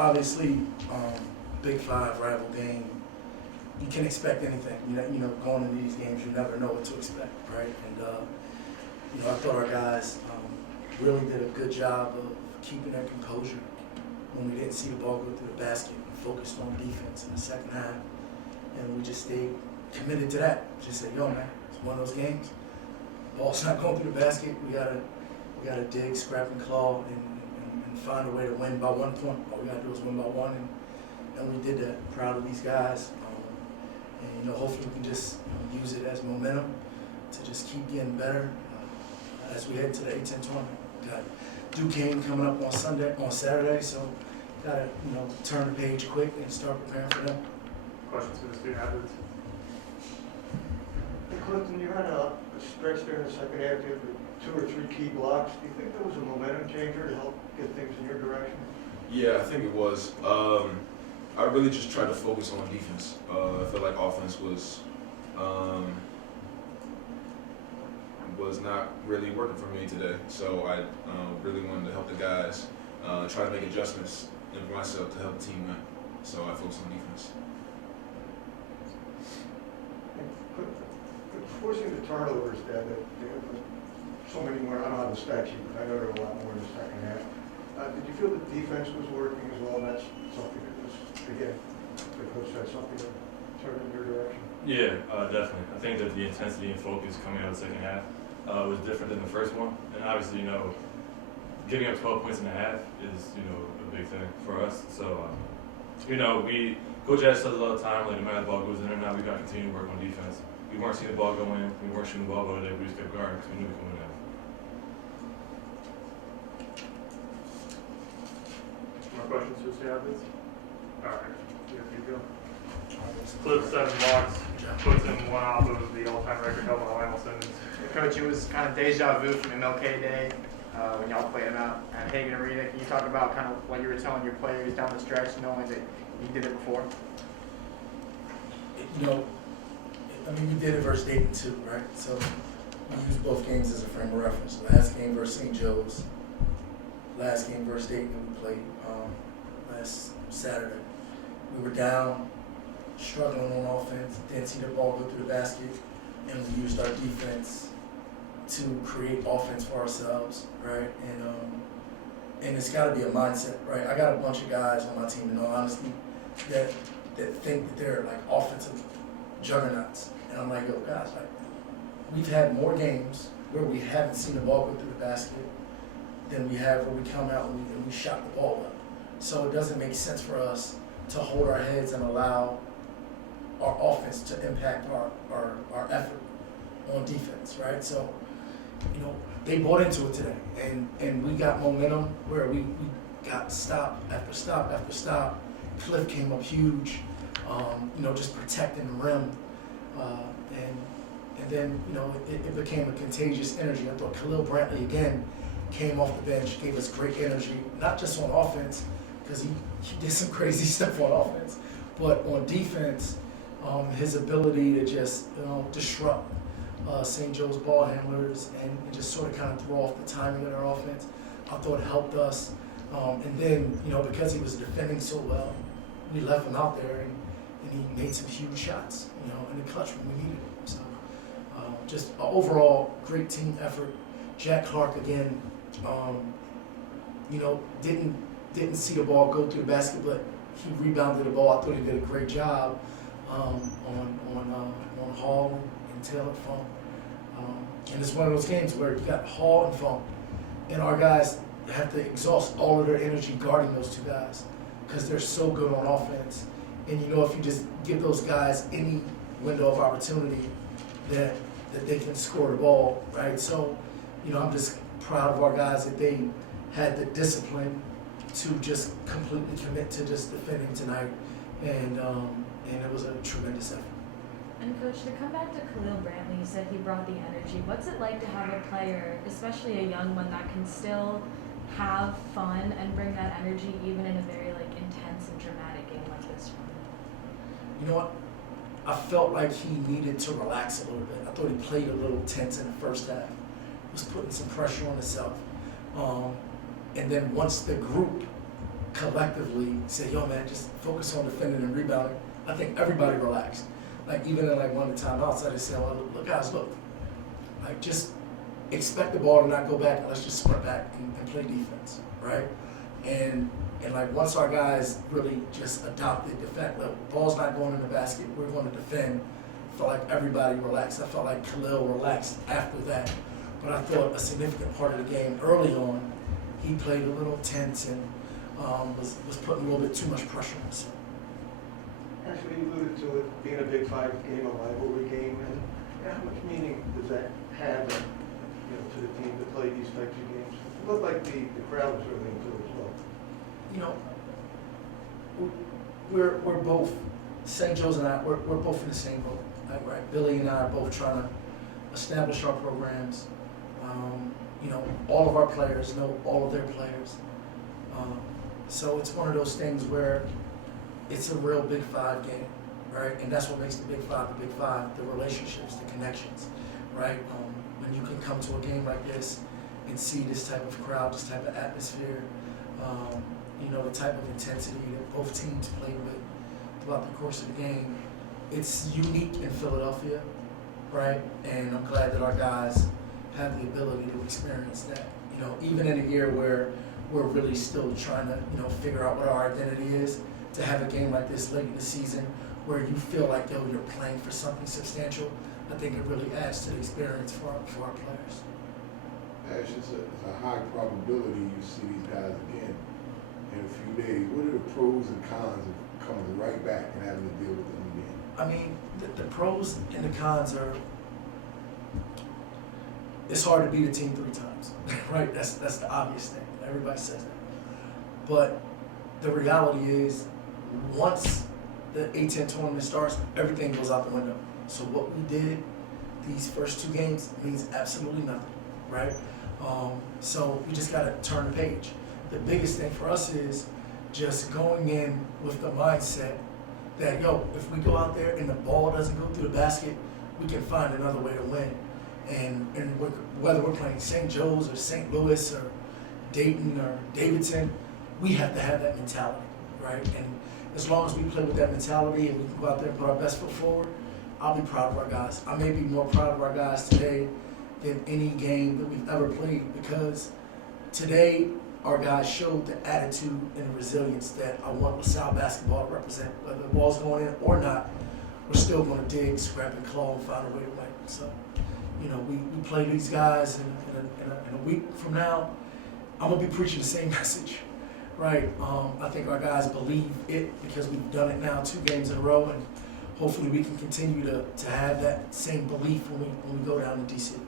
obviously, Big Five rival game. You can expect anything. Going into these games, you never know what to expect, right? And I thought our guys really did a good job of keeping their composure when we didn't see the ball go through the basket. We focused on defense in the second half, and we just stayed committed to that. Just said, yo, man, it's one of those games. Ball's not going through the basket. We gotta dig, scrap, and claw, and find a way to win by 1 point. All we gotta do is win by one, and we did that. Proud of these guys, and hopefully we can just use it as momentum to just keep getting better as we head to the A-10 tournament. Got Duquesne coming up on Saturday, so gotta turn the page quick and start preparing for them. Questions for the student athletes? Hey Clifton, you had a stretch there in the second half with 2 or 3 key blocks. Do you think that was a momentum changer to help get things in your direction? Yeah, I think it was. I really just tried to focus on defense. I feel like offense was not really working for me today. So I really wanted to help the guys, try to make adjustments in myself to help the team win. So I focused on defense. Forcing the turnovers there, so many more, I don't have the stat sheet, but I know there were a lot more in the second half. Did you feel the defense was working as well? That's something that was, again, the coach said something that turned in your direction? Yeah, definitely. I think that the intensity and focus coming out of the second half was different than the first one. And obviously, giving up 12 points in a half is, a big thing for us. So, Coach Ash says all the time, like no matter the ball goes in or not, we got to continue to work on defense. We weren't seeing the ball go in, we weren't shooting the ball go in, we just kept guarding because we knew we could win that. More questions for the student athletes? All right, you go. Cliff 7 blocks, puts him one off of the all-time record held by Lionel Simmons. Coach, it was kind of deja vu from MLK Day when y'all played him out at Hagan Arena. Can you talk about kind of what you were telling your players down the stretch, knowing that you did it before? We did it versus Dayton too, right? So we used both games as a frame of reference. Last game versus St. Joe's, last game versus Dayton we played last Saturday. We were down, struggling on offense, didn't see the ball go through the basket, and we used our defense to create offense for ourselves, right? And it's got to be a mindset, right? I got a bunch of guys on my team, in all honesty, that think that they're like offensive juggernauts. And I'm like, yo, guys, we've had more games where we haven't seen the ball go through the basket than we have where we come out and we shot the ball up. So it doesn't make sense for us to hold our heads and allow our offense to impact our effort on defense, right? So, they bought into it today, and we got momentum where we got stop after stop after stop. Cliff came up huge, just protecting the rim. And then, it became a contagious energy. I thought Khalil Brantley, again, came off the bench, gave us great energy, not just on offense, because he did some crazy stuff on offense, but on defense, his ability to just, disrupt St. Joe's ball handlers and just sort of kind of throw off the timing of their offense, I thought helped us. And then, because he was defending so well, we left him out there and he made some huge shots, in the clutch when we needed him. So just an overall great team effort. Jack Clark again, didn't see the ball go through the basket, but he rebounded the ball. I thought he did a great job on Hall and Taylor Funk. And it's one of those games where you got Hall and Funk, and our guys have to exhaust all of their energy guarding those two guys because they're so good on offense. And if you just give those guys any window of opportunity, that they can score the ball, right? So, I'm just proud of our guys that they had the discipline to just completely commit to just defending tonight, and it was a tremendous effort. And Coach, to come back to Khalil Brantley, you said he brought the energy. What's it like to have a player, especially a young one, that can still have fun and bring that energy even in a very intense and dramatic game like this one? You know what? I felt like he needed to relax a little bit. I thought he played a little tense in the first half. He was putting some pressure on himself. And then once the group collectively say, yo man, just focus on defending and rebounding, I think everybody relaxed. Like even in like one of the timeouts, I just said, well, look guys, look, like just expect the ball to not go back and let's just sprint back and play defense, right? And like once our guys really just adopted the fact that ball's not going in the basket, we're going to defend, I felt like everybody relaxed. I felt like Khalil relaxed after that. But I thought a significant part of the game early on, he played a little tense and was putting a little bit too much pressure on himself. Actually, you alluded to it being a Big 5 game, a rivalry game, and how much meaning does that have, to the team to play these types of games? It looked like the crowd was really into it as well. You know, we're both, St. Joe's and I, we're both in the same boat, right? Billy and I are both trying to establish our programs. All of our players know all of their players. So it's one of those things where it's a real Big 5 game, right? And that's what makes the Big 5 the Big 5, the relationships, the connections, right? When you can come to a game like this and see this type of crowd, this type of atmosphere, the type of intensity that both teams play with throughout the course of the game, it's unique in Philadelphia, right? And I'm glad that our guys have the ability to experience that. Even in a year where we're really still trying to, figure out what our identity is, to have a game like this late in the season where you feel like, you're playing for something substantial, I think it really adds to the experience for our players. Ash, it's a high probability you see these guys again in a few days. What are the pros and cons of coming right back and having to deal with them again? I mean, the pros and the cons are, it's hard to beat a team 3 times, right? That's the obvious thing. Everybody says that. But the reality is, once the A-10 tournament starts, everything goes out the window. So what we did these first 2 games means absolutely nothing, right? So we just got to turn the page. The biggest thing for us is just going in with the mindset that, if we go out there and the ball doesn't go through the basket, we can find another way to win. And whether we're playing St. Joe's or St. Louis or Dayton or Davidson, we have to have that mentality, right? And as long as we play with that mentality and we can go out there and put our best foot forward, I'll be proud of our guys. I may be more proud of our guys today than any game that we've ever played, because today our guys showed the attitude and the resilience that I want LaSalle basketball to represent. Whether the ball's going in or not, we're still going to dig, scrap, and claw and find a way to win. So, we play these guys in a week from now, I'm going to be preaching the same message, right? I think our guys believe it because we've done it now 2 games in a row, and hopefully we can continue to have that same belief when we go down to DC.